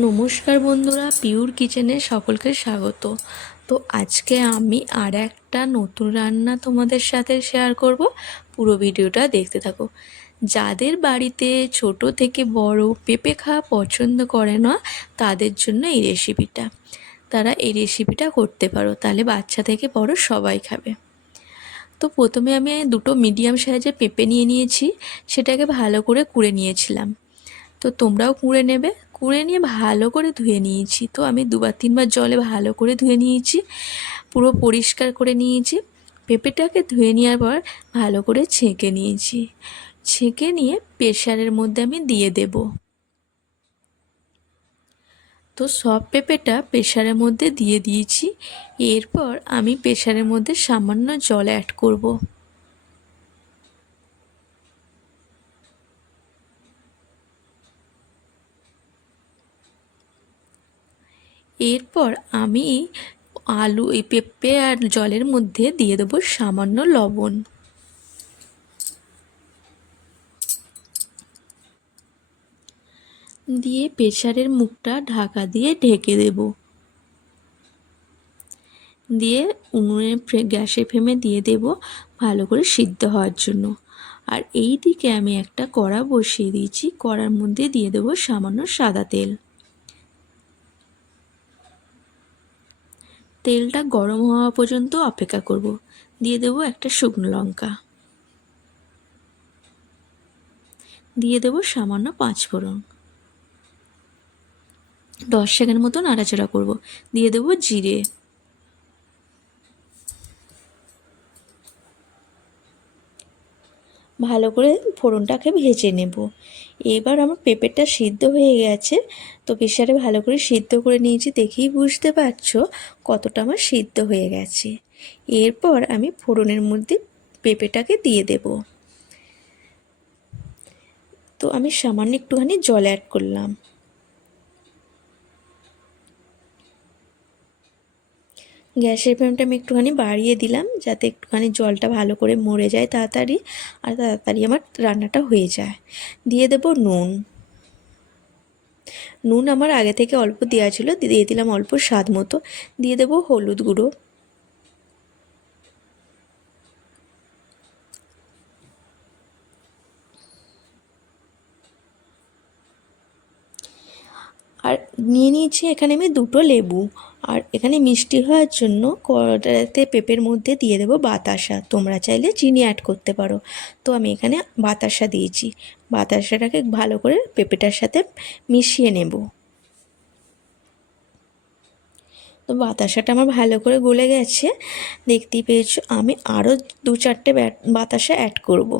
নমস্কার বন্ধুরা পিওর কিচেনে সকলকে স্বাগত। তো আজকে আমি আর একটা নতুন রান্না তোমাদের সাথে শেয়ার করব। পুরো ভিডিওটা দেখতে থাকো। যাদের বাড়িতে ছোট থেকে বড় পেঁপে খাওয়া পছন্দ করে না, তাদের জন্য এই রেসিপিটা তারা এই রেসিপিটা করতে পারো, তাহলে বাচ্চা থেকে বড় সবাই খাবে। তো প্রথমে আমি দুটো মিডিয়াম সাইজের পেঁপে নিয়ে নিয়েছি, সেটাকে ভালো করে কুড়ে নিয়েছিলাম। তো তোমরাও কুড়ে নেবে কুড়ে নিয়ে ভালো করে ধুয়ে নিয়েছি। তো আমি দুবার তিনবার জলে ভালো করে ধুয়ে নিয়েছি, পুরো পরিষ্কার করে নিয়েছি। পেঁপেটাকে ধুয়ে নেওয়ার পর ভালো করে ছেঁকে নিয়েছি। ছেঁকে নিয়ে প্রেশারের মধ্যে আমি দিয়ে দেব। তো সব পেঁপেটা প্রেশারের মধ্যে দিয়ে দিয়েছি। এরপর আমি প্রেশারের মধ্যে সামান্য জল অ্যাড করব। এরপর আমি আলু, এই পেঁপে আর জলের মধ্যে দিয়ে দেবো সামান্য লবণ। দিয়ে প্রেশারের মুখটা ঢাকা দিয়ে ঢেকে দেব। দিয়ে উনুনের গ্যাসের ফ্লেমে দিয়ে দেব ভালো করে সিদ্ধ হওয়ার জন্য। আর এই দিকে আমি একটা কড়া বসিয়ে দিয়েছি, কড়ার মধ্যে দিয়ে দেবো সামান্য সাদা তেল। তেলটা গরম হওয়া পর্যন্ত অপেক্ষা করব। দিয়ে দেব একটা শুকনো লঙ্কা। দিয়ে দেব সামান্য পাঁচ ফোড়ন। দশ সেকেন্ড মতো নাড়াচাড়া করব। দিয়ে দেব জিরে। ভালো করে ফোড়নটাকে ভেজে নেব। এবার আমার পেঁপেটা সিদ্ধ হয়ে গেছে। তো প্রেশারে ভালো করে সিদ্ধ করে নিয়েছি দেখেই বুঝতে পারছ কতটা আমার সিদ্ধ হয়ে গেছে। এরপর আমি ফোড়নের মধ্যে পেঁপেটাকে দিয়ে দেব। তো আমি সামান্য একটুখানি জল অ্যাড করলাম। গ্যাসের ফ্লেমটা আমি একটুখানি বাড়িয়ে দিলাম যাতে একটুখানি জলটা ভালো করে মরে যায় তাড়াতাড়ি আর তাড়াতাড়ি আমার রান্নাটা হয়ে যায়। দিয়ে দেব নুন। নুন আমার আগে থেকে অল্প দেওয়া ছিল, দিয়ে দিলাম অল্প স্বাদ মতো। দিয়ে দেবো হলুদ গুঁড়ো। নিয়ে নিয়েছি এখানে আমি দুটো লেবু। আর এখানে মিষ্টি হওয়ার জন্য কড়াতে পেঁপের মধ্যে দিয়ে দেবো বাতাসা। তোমরা চাইলে চিনি অ্যাড করতে পারো। তো আমি এখানে বাতাসা দিয়েছি। বাতাসাটাকে ভালো করে পেঁপেটার সাথে মিশিয়ে নেব। তো বাতাসাটা আমার ভালো করে গলে গেছে। দেখতেই পেয়েছ, আমি আরও দু চারটে বাতাসা অ্যাড করব।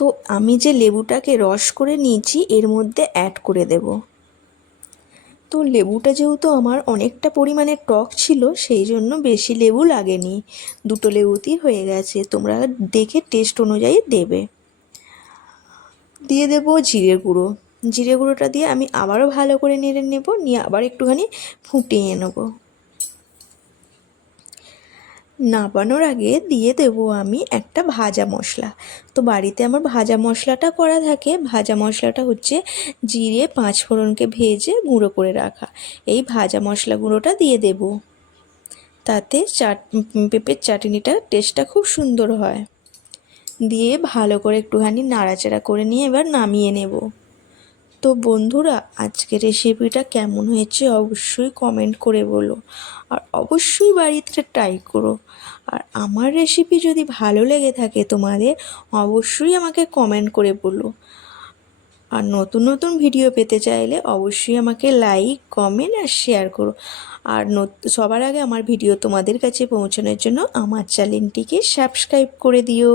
তো আমি যে লেবুটাকে রস করে নিয়েছি, এর মধ্যে অ্যাড করে দেব। তো লেবুটা যেহেতু আমার অনেকটা পরিমাণে টক ছিল, সেই জন্য বেশি লেবু লাগেনি। দুটো লেবুতেই হয়ে গেছে, তোমরা দেখে টেস্ট অনুযায়ী দেবে। দিয়ে দেব জিরে গুঁড়ো। জিরে গুঁড়োটা দিয়ে আমি আবারও ভালো করে নেড়ে নেব, নিয়ে আবার একটুখানি ফুটিয়ে নেব। নাবানোর আগে দিয়ে দেব আমি একটা ভাজা মশলা। তো বাড়িতে আমার ভাজা মশলাটা করা থাকে। ভাজা মশলাটা হচ্ছে জিরে পাঁচ ফোড়নকে ভেজে গুঁড়ো করে রাখা। এই ভাজা মশলা গুঁড়োটা দিয়ে দেব। তাতে চাট পেঁপের চাটনিটার টেস্টটা খুব সুন্দর হয়। দিয়ে ভালো করে একটুখানি নাড়াচাড়া করে নিয়ে এবার নামিয়ে নেব। তো বন্ধুরা, আজকের রেসিপিটা কেমন হয়েছে অবশ্যই কমেন্ট করে বলো। আর অবশ্যই বাড়িতে ট্রাই করো। আর আমার রেসিপি যদি ভালো লেগে থাকে তোমাদের, অবশ্যই আমাকে কমেন্ট করে বলো। আর নতুন নতুন ভিডিও পেতে চাইলে অবশ্যই আমাকে লাইক কমেন্ট আর শেয়ার করো। আর সবার আগে আমার ভিডিও তোমাদের কাছে পৌঁছানোর জন্য আমার চ্যানেলটিকে সাবস্ক্রাইব করে দিও।